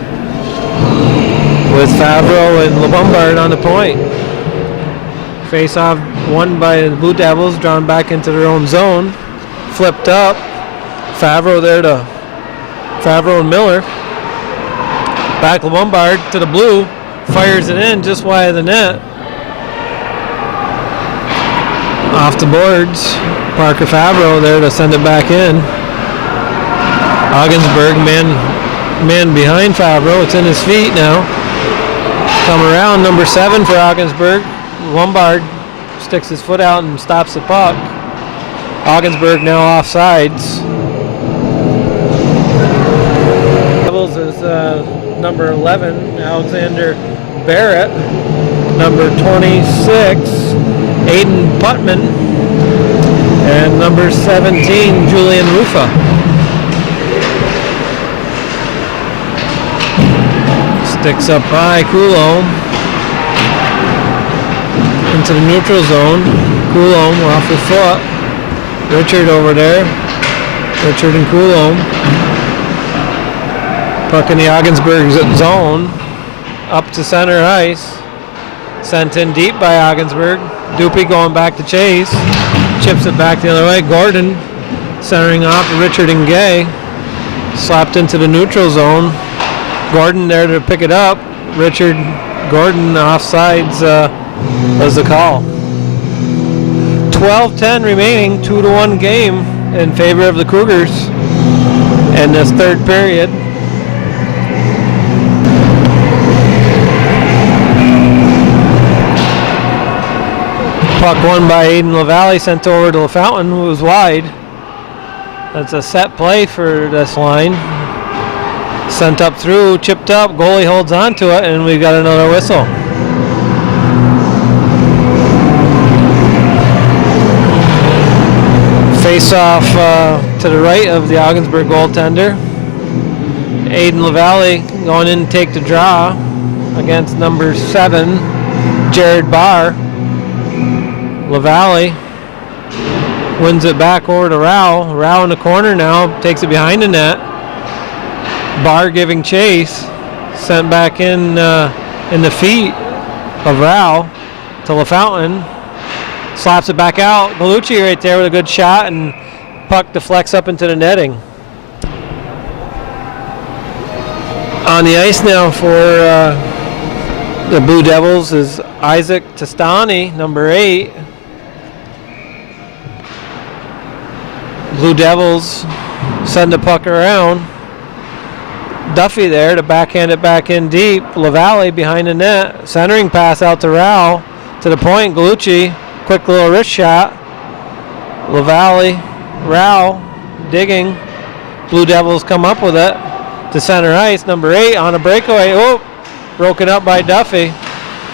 with Favreau and LeBombard on the point. Face-off won by the Blue Devils, drawn back into their own zone. Flipped up. Favreau there to Favreau and Miller. Back LeBombard to the blue. Fires it in just wide of the net. Off the boards. Parker Favreau there to send it back in. Ogdensburg, man behind Favreau. It's in his feet now. Come around, number 7 for Ogdensburg. Lombard sticks his foot out and stops the puck. Ogdensburg now offsides. Devils is number 11, Alexander Barrett. Number 26, Aiden Putman. And number 17, Julian Rufa. Sticks up by Coulomb. Into the neutral zone. Coulomb off the foot. Richard over there. Richard and Coulomb. Puck in the Ogdensburg zone. Up to center ice. Sent in deep by Ogdensburg. Dupuy going back to chase. Chips it back the other way. Gordon centering off Richard and Gay. Slapped into the neutral zone. Gordon there to pick it up. Richard, Gordon offsides was the call. 12:10 remaining, 2-1 game in favor of the Cougars in this third period. Puck won by Aiden LaValle, sent over to LaFountain, who was wide. That's a set play for this line. Sent up through, chipped up, goalie holds on to it, and we've got another whistle. Face off to the right of the Ogdensburg goaltender. Aiden LaValle going in to take the draw against number 7, Jared Barr. LaValle wins it back over to Rao. Rao in the corner now, takes it behind the net. Barr giving chase, sent back in the feet of Rao to LaFountain. Slaps it back out. Bellucci right there with a good shot, and puck deflects up into the netting. On the ice now for the Blue Devils is Isaac Testani, number 8. Blue Devils send the puck around. Duffy there to backhand it back in deep. LaValle behind the net. Centering pass out to Rao. To the point, Gallucci. Quick little wrist shot. LaValle, Rao digging. Blue Devils come up with it. To center ice, number 8 on a breakaway. Oh, broken up by Duffy.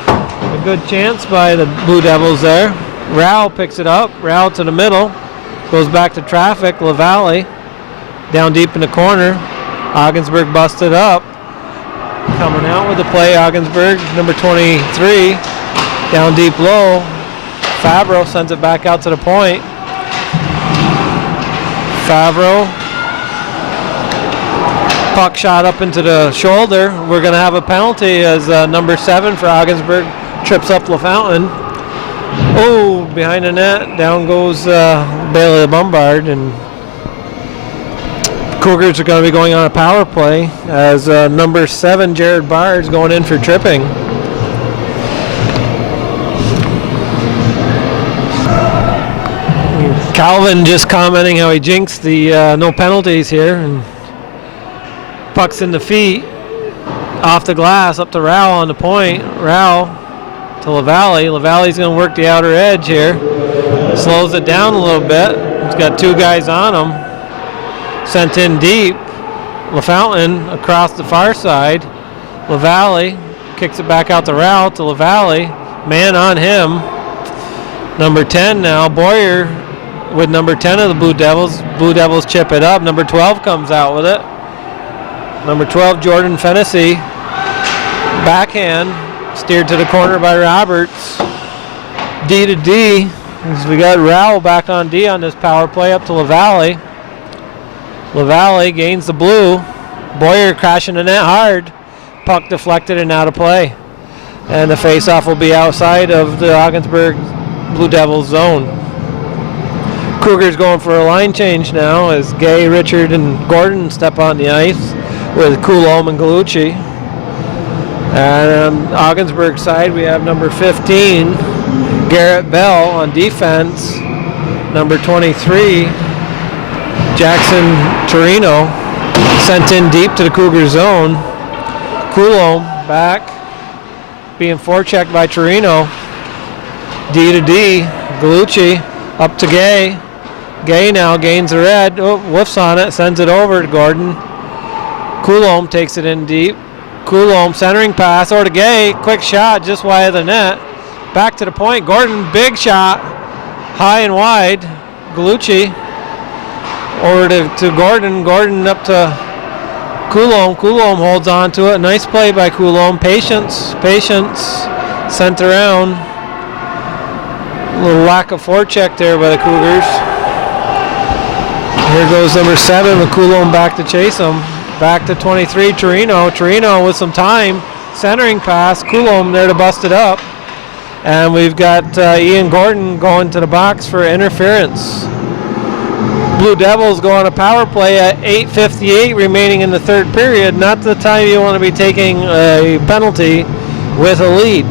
A good chance by the Blue Devils there. Rao picks it up. Rao to the middle. Goes back to traffic. LaValle down deep in the corner. Ogdensburg busted up. Coming out with the play, Ogdensburg, number 23. Down deep low. Favreau sends it back out to the point. Favreau. Puck shot up into the shoulder. We're going to have a penalty as number 7 for Ogdensburg trips up LaFountain. Oh, behind the net. Down goes Bailey Lombard, and Cougars are going to be going on a power play as number 7, Jared Barr, is going in for tripping. Calvin just commenting how he jinxed the no penalties here. And puck's in the feet, off the glass, up to Rao on the point. Rao to LaValle. LaValle's going to work the outer edge here. Slows it down a little bit. He's got 2 guys on him. Sent in deep. LaFountain across the far side. LaValle kicks it back out to Rao to LaValle. Man on him. Number 10 now, Boyer with number 10 of the Blue Devils. Blue Devils chip it up. Number 12 comes out with it. Number 12, Jordan Fennessy. Backhand. Steered to the corner by Roberts. D to D. As we got Rao back on D on this power play up to LaValle. LaValle gains the blue. Boyer crashing the net hard. Puck deflected and out of play. And the face-off will be outside of the Ogdensburg Blue Devils zone. Cougars going for a line change now as Gay, Richard, and Gordon step on the ice with Coulomb and Gallucci. And on Ogdensburg side, we have number 15, Garrett Bell on defense. Number 23, Jackson Torino. Sent in deep to the Cougar zone. Coulomb back. Being forechecked by Torino. D to D. Galucci up to Gay. Gay now gains the red. Oh, whiffs on it. Sends it over to Gordon. Coulomb takes it in deep. Coulomb centering pass over to Gay. Quick shot just wide of the net. Back to the point. Gordon, big shot. High and wide. Galucci over to Gordon. Gordon up to Coulomb. Coulomb holds on to it. Nice play by Coulomb. Patience. Sent around. A little lack of forecheck there by the Cougars. Here goes number 7 with Coulomb back to chase him. Back to 23, Torino. Torino with some time. Centering pass. Coulomb there to bust it up. And we've got Ian Gordon going to the box for interference. Blue Devils go on a power play at 8:58 remaining in the third period. Not the time you want to be taking a penalty with a lead.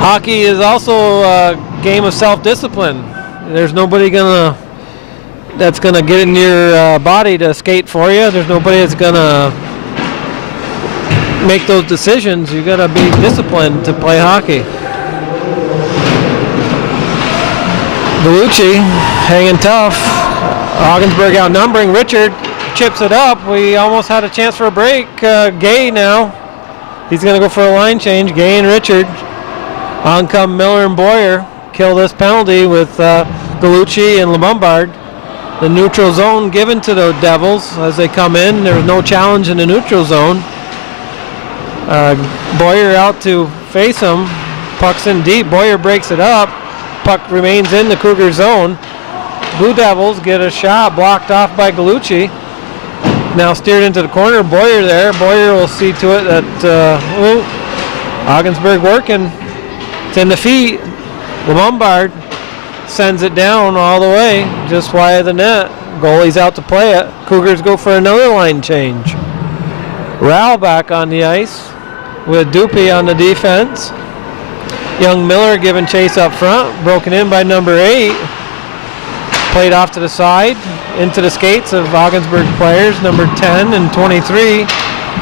Hockey is also a game of self-discipline. There's nobody that's gonna get in your body to skate for you. There's nobody that's gonna make those decisions. You gotta be disciplined to play hockey. Galucci hanging tough. Ogdensburg outnumbering. Richard chips it up. We almost had a chance for a break. Gay now. He's going to go for a line change. Gay and Richard. On come Miller and Boyer. Kill this penalty with Galucci and Lombard. The neutral zone given to the Devils as they come in. There was no challenge in the neutral zone. Boyer out to face him. Puck's in deep. Boyer breaks it up. Puck remains in the Cougar zone. Blue Devils get a shot blocked off by Galucci. Now steered into the corner. Boyer there. Boyer will see to it that Ogdensburg working. It's in the feet. Lombard sends it down all the way, just wide of the net. Goalie's out to play it. Cougars go for another line change. Rao back on the ice with Dupuy on the defense. Young Miller giving chase up front, broken in by number 8. Played off to the side, into the skates of Ogdensburg players, number 10 and 23.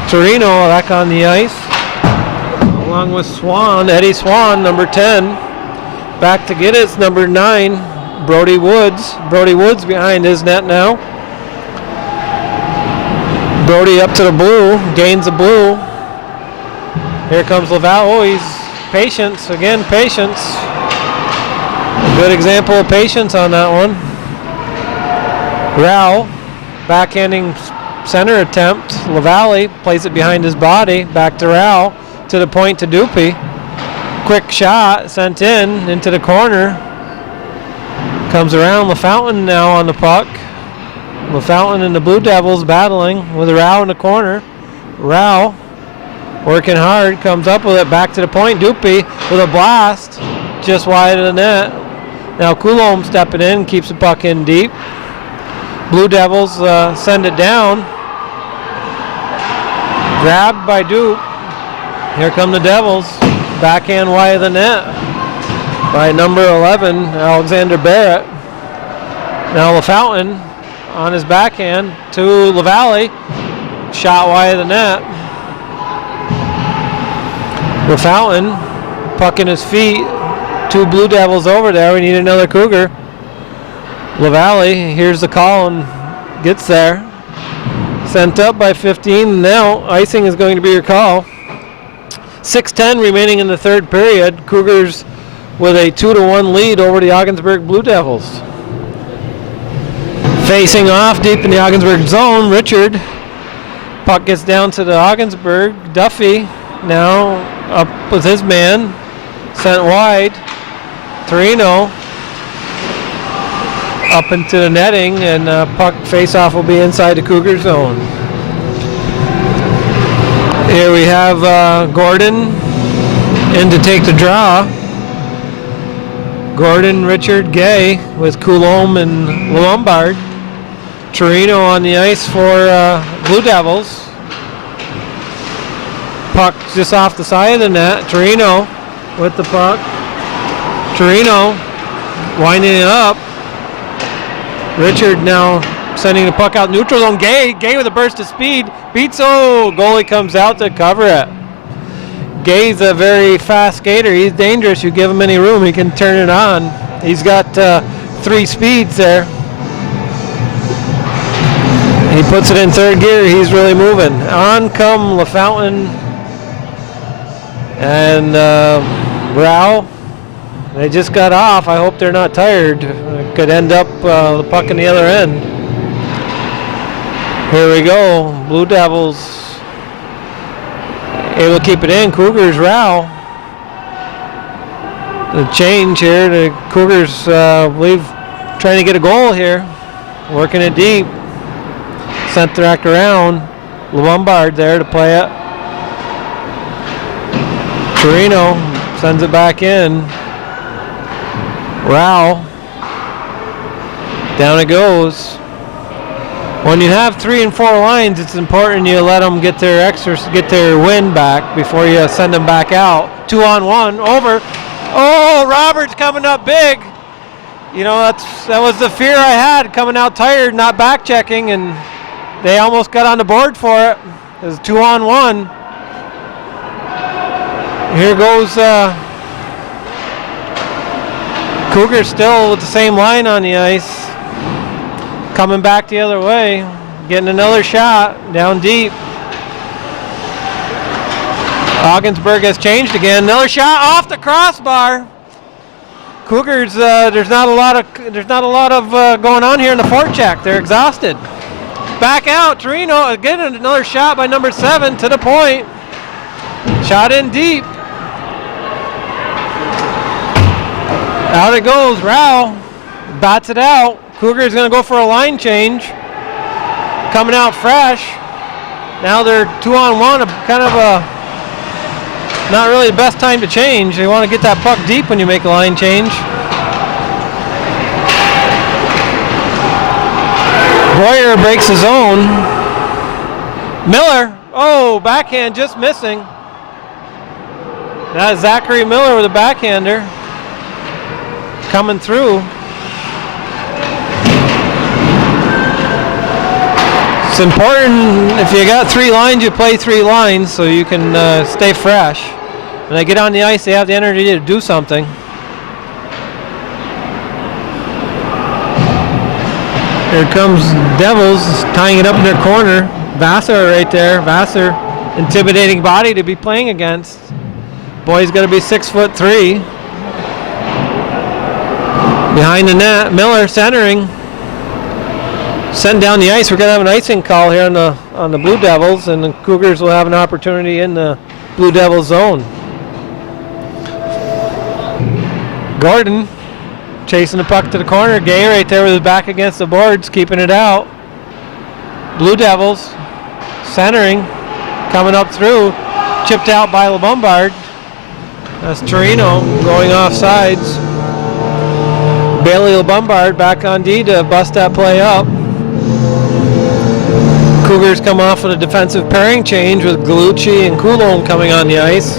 Torino back on the ice, along with Swan, Eddie Swan, number 10. Back to get it, number 9, Brody Woods. Brody Woods behind his net now. Brody up to the blue, gains the blue. Here comes Laval. Oh, he's patience, again, patience. A good example of patience on that one. Rao, backhanding center attempt. Lavallee plays it behind his body. Back to Rao, to the point to Dupuy. Quick shot, sent into the corner. Comes around. LaFountain now on the puck. LaFountain and the Blue Devils battling with Rao in the corner. Rao working hard, comes up with it, back to the point. Dupuy with a blast, just wide of the net. Now Coulomb stepping in, keeps the puck in deep. Blue Devils send it down. Grabbed by Dupe. Here come the Devils. Backhand wide of the net by number 11, Alexander Barrett. Now LaFountain on his backhand to Lavallee. Shot wide of the net. LaFountain, puck in his feet. 2 Blue Devils over there. We need another Cougar. Lavallee hears the call and gets there. Sent up by 15. Now icing is going to be your call. 6:10 remaining in the third period. Cougars with a 2-1 lead over the Ogdensburg Blue Devils. Facing off deep in the Ogdensburg zone, Richard. Puck gets down to the Ogdensburg. Duffy now up with his man. Sent wide. Torino up into the netting, and puck face-off will be inside the Cougar zone. Here we have Gordon in to take the draw. Gordon, Richard, Gay with Coulomb and Lombard. Torino on the ice for Blue Devils. Puck just off the side of the net. Torino with the puck. Torino winding it up. Richard now sending the puck out neutral zone. Gay with a burst of speed. Beats, goalie comes out to cover it. Gay's a very fast skater. He's dangerous. You give him any room, he can turn it on. He's got 3 speeds there. He puts it in third gear. He's really moving. On come LaFountain and Rao. They just got off. I hope they're not tired. It could end up the puck in the other end. Here we go. Blue Devils able to keep it in. Cougars, Rao. The change here. The Cougars, I believe, trying to get a goal here. Working it deep. Sent the rack around. Lombard there to play it. Torino sends it back in. Rao. Down it goes. When you have 3 and 4 lines, it's important you let them get their wind back before you send them back out. 2-on-1 over. Oh, Roberts coming up big. You know, that was the fear I had, coming out tired, not back checking, and they almost got on the board for it. It was 2-on-1. Here goes Cougars still with the same line on the ice. Coming back the other way. Getting another shot down deep. Ogdensburg has changed again. Another shot off the crossbar. Cougars, there's not a lot of going on here in the forecheck. They're exhausted. Back out, Torino again, another shot by number 7 to the point. Shot in deep. Out it goes, Rao bats it out. Cougars gonna go for a line change. Coming out fresh. Now they're 2-on-1, kind of not really the best time to change. They want to get that puck deep when you make a line change. Boyer breaks his own. Miller, backhand just missing. That's Zachary Miller with a backhander. Coming through. It's important, if you got 3 lines, you play 3 lines so you can stay fresh. When they get on the ice, they have the energy to do something. Here comes Devils, tying it up in their corner. Vassar right there. Vassar, intimidating body to be playing against. Boy's got to be 6'3". Behind the net, Miller centering. Sent down the ice. We're gonna have an icing call here on the Blue Devils, and the Cougars will have an opportunity in the Blue Devils zone. Gordon chasing the puck to the corner. Gay right there with his back against the boards, keeping it out. Blue Devils centering, coming up through, chipped out by Lombard. That's Torino going off sides. Bailey Lombard back on D to bust that play up. Cougars come off with a defensive pairing change with Galucci and Coulomb coming on the ice.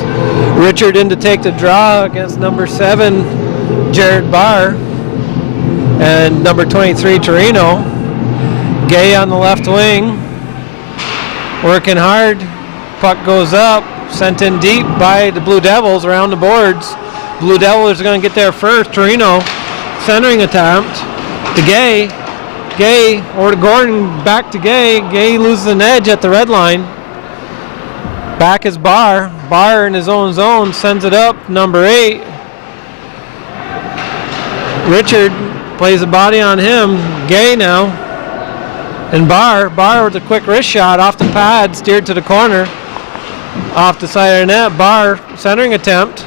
Richard in to take the draw against number 7, Jared Barr, and number 23, Torino. Gay on the left wing, working hard. Puck goes up, sent in deep by the Blue Devils around the boards. Blue Devils are going to get there first. Torino, centering attempt to Gay. Gay or to Gordon, back to Gay. Gay loses an edge at the red line. Back is Barr. Barr in his own zone sends it up. Number 8. Richard plays a body on him. Gay now. And Barr with a quick wrist shot off the pad, steered to the corner. Off the side of the net. Barr centering attempt.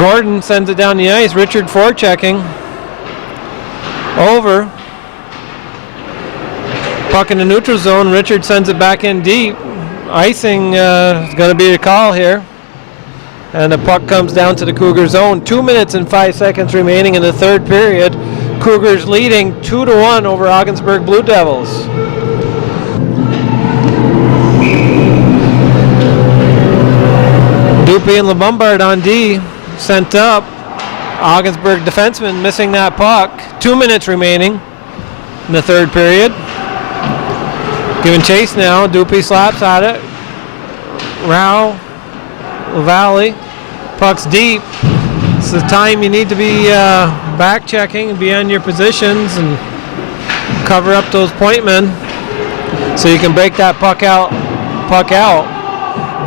Gordon sends it down the ice. Richard forechecking. Over. Puck in the neutral zone. Richard sends it back in deep. Icing is going to be a call here. And the puck comes down to the Cougar zone. 2 minutes and 5 seconds remaining in the third period. Cougars leading 2-1 over Ogdensburg Blue Devils. Dupuy and Lombard on D. Sent up. Ogdensburg defenseman missing that puck. 2 minutes remaining. in the third period. Giving chase now. Doopy slaps at it. Rao, LaValle, puck's deep. It's the time you need to be back checking and be on your positions and cover up those point men so you can break that puck out.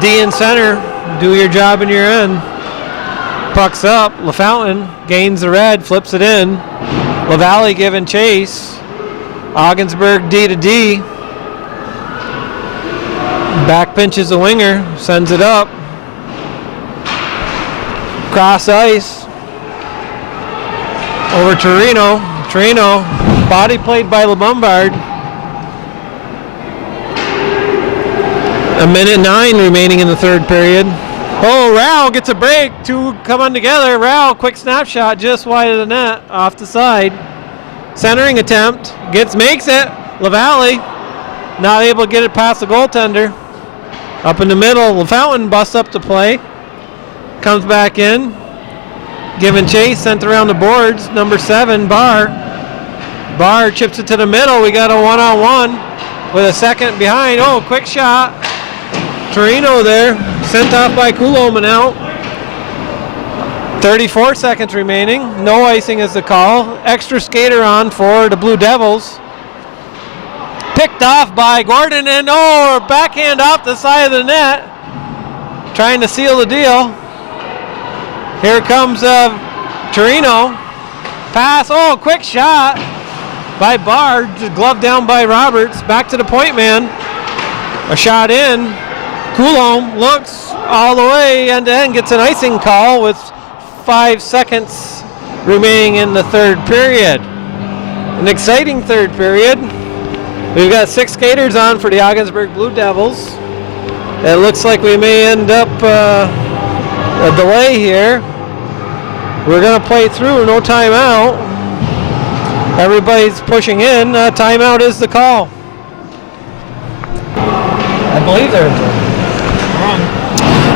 D in center, do your job in your end. Puck's up. LaFountain gains the red, flips it in. LaValle giving chase. Ogdensburg D to D. Back pinches the winger, sends it up. Cross ice. Over Torino. Torino, body played by LeBombard. 1:09 remaining in the third period. Oh, Rao gets a break. Two come on together. Rao, quick snapshot just wide of the net, off the side. Centering attempt, makes it. LaValle, not able to get it past the goaltender. Up in the middle, LaFountain busts up the play. Comes back in. Giving chase, sent around the boards. Number 7, Barr. Barr chips it to the middle. We got a one-on-one with a second behind. Oh, quick shot. Torino there, sent off by Coulomb and out. 34 seconds remaining. No icing is the call. Extra skater on for the Blue Devils. Picked off by Gordon and backhand off the side of the net. Trying to seal the deal. Here comes Torino. Pass. Oh, quick shot by Bard. Just gloved down by Roberts. Back to the point man. A shot in. Coulomb looks all the way end to end. Gets an icing call with 5 seconds remaining in the third period. An exciting third period. We've got 6 skaters on for the Ogdensburg Blue Devils. It looks like we may end up a delay here. We're going to play through, no timeout. Everybody's pushing in. Timeout is the call. I believe there's a wrong.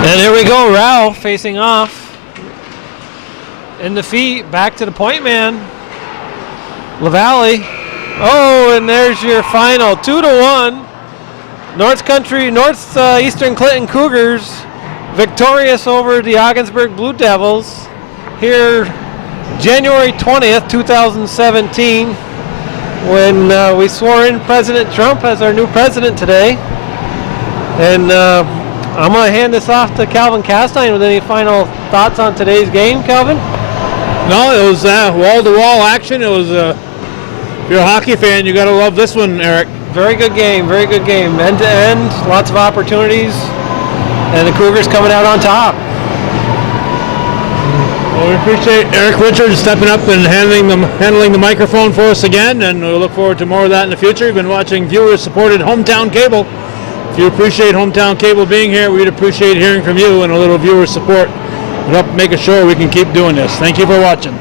And here we go, Rao facing off. In the feet, back to the point man. LaValle. Oh, and there's your final, 2-1. Northeastern Clinton Cougars victorious over the Ogdensburg Blue Devils here January 20th, 2017, when we swore in President Trump as our new president today. And I'm going to hand this off to Calvin Castine with any final thoughts on today's game, Calvin? No, it was wall-to-wall action. It was, if you're a hockey fan, you got to love this one, Eric. Very good game, end to end, lots of opportunities, and the Cougars coming out on top. Well, we appreciate Eric Richards stepping up and handling the microphone for us again, and we'll look forward to more of that in the future. We've been watching viewer-supported Hometown Cable. If you appreciate Hometown Cable being here, we'd appreciate hearing from you and a little viewer support to help make sure we can keep doing this. Thank you for watching.